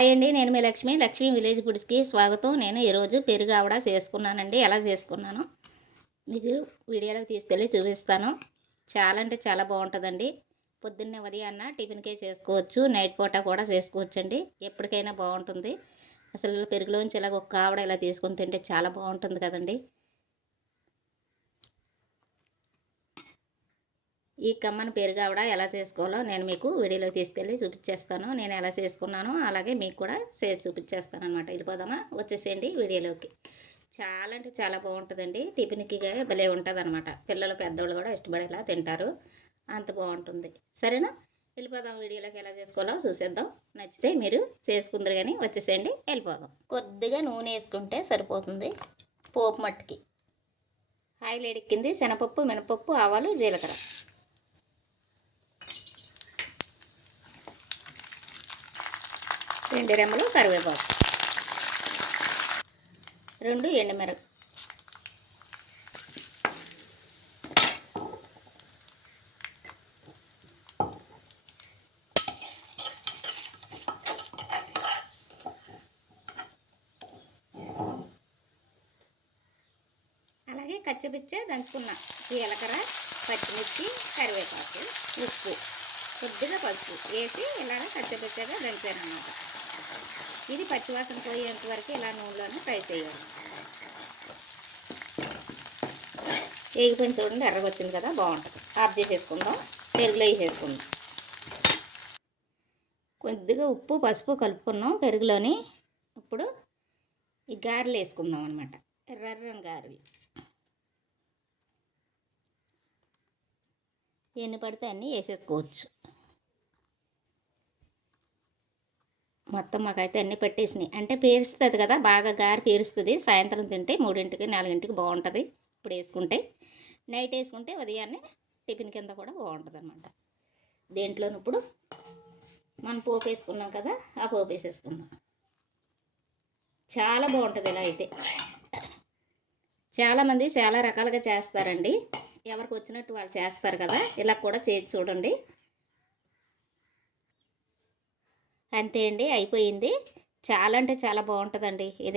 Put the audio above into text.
Hi అండి, నేను మీ Lakshmi village ఫుడ్స్కి స్వాగతం. నేను ఈరోజు పెరుగు ఆవడ చేసుకున్నానండి. ఎలా చేసుకున్నానో మీకు వీడియోలోకి తీసుకెళ్ళి చూపిస్తాను. చాలా అంటే చాలా బాగుంటుందండి. పొద్దున్నే ఉదయాన్న టిఫిన్కే చేసుకోవచ్చు, నైట్ పూట కూడా చేసుకోవచ్చండి. ఎప్పటికైనా బాగుంటుంది. అసలు పెరుగులోంచి ఇలాగ ఒక్క ఆవడ ఇలా తీసుకొని తింటే చాలా బాగుంటుంది కదండి. ఈ కమ్మని పెరుగు ఆవడ ఎలా చేసుకోవాలో నేను మీకు వీడియోలో తీసుకెళ్ళి చూపించేస్తాను. నేను ఎలా చేసుకున్నానో అలాగే మీకు కూడా చేసి చూపించేస్తాను అనమాట. వెళ్ళిపోదామా, వచ్చేసేయండి వీడియోలోకి. చాలా అంటే చాలా బాగుంటుందండి. టిఫిన్కి భలే ఉంటుంది అనమాట. పిల్లలు పెద్దవాళ్ళు కూడా ఇష్టపడేలా తింటారు. అంత బాగుంటుంది. సరేనా, వెళ్ళిపోదాం. వీడియోలోకి ఎలా చేసుకోవాలో చూసేద్దాం. నచ్చితే మీరు చేసుకుందరు కానీ వచ్చేసేయండి, వెళ్ళిపోదాం. కొద్దిగా నూనె వేసుకుంటే సరిపోతుంది. పోపు మట్టుకి ఆయిల్ ఎడిక్కింది. శనగపప్పు, మినపప్పు, ఆవాలు, జీలకర్ర, 2 రెమ్మలు కరివేపాకు, 2 ఎండుమిరప, అలాగే కచ్చపిచ్చే దంచుకున్న జీలకర్ర, పచ్చిమిర్చి, కరివేపాకు, ఉప్పు, కొద్దిగా పసుపు వేసి ఇలాగ కచ్చపిచ్చగా దంచాను అన్నమాట. ఇది పచ్చివాసన పోయేంత వరకు ఇలా నూనెలోనే ఫ్రై చేయాలి. వేగిపోయిన చూడండి, ఎర్రగా వచ్చింది కదా, బాగుంటుంది. ఆఫ్ చేసేసుకుందాం. పెరుగులో వేసేసుకుందాం. కొద్దిగా ఉప్పు పసుపు కలుపుకున్నాం పెరుగులోని. ఇప్పుడు ఈ గారెలు వేసుకుందాం అనమాట. ఎర్రని గారెలు ఎన్ని పడితే అన్నీ వేసేసుకోవచ్చు. మొత్తం మాకైతే అన్నీ పెట్టేసినాయి. అంటే పేరుస్తుంది కదా, బాగా గారి పేరుస్తుంది. సాయంత్రం తింటే 3ంటికి 4ంటికి బాగుంటుంది. ఇప్పుడు వేసుకుంటే నైట్ వేసుకుంటే ఉదయాన్నే టిఫిన్ కింద కూడా బాగుంటుంది అనమాట. దేంట్లోనూ ఇప్పుడు మనం పోపు వేసుకున్నాం కదా, ఆ పోపు వేసేసుకుందాం. చాలా బాగుంటుంది ఇలా అయితే. చాలామంది చాలా రకాలుగా చేస్తారండి. ఎవరికి వచ్చినట్టు వాళ్ళు చేస్తారు కదా, ఇలా కూడా చేసి చూడండి. అంతే అండి, అయిపోయింది. చాలా అంటే చాలా బాగుంటుందండి ఇది.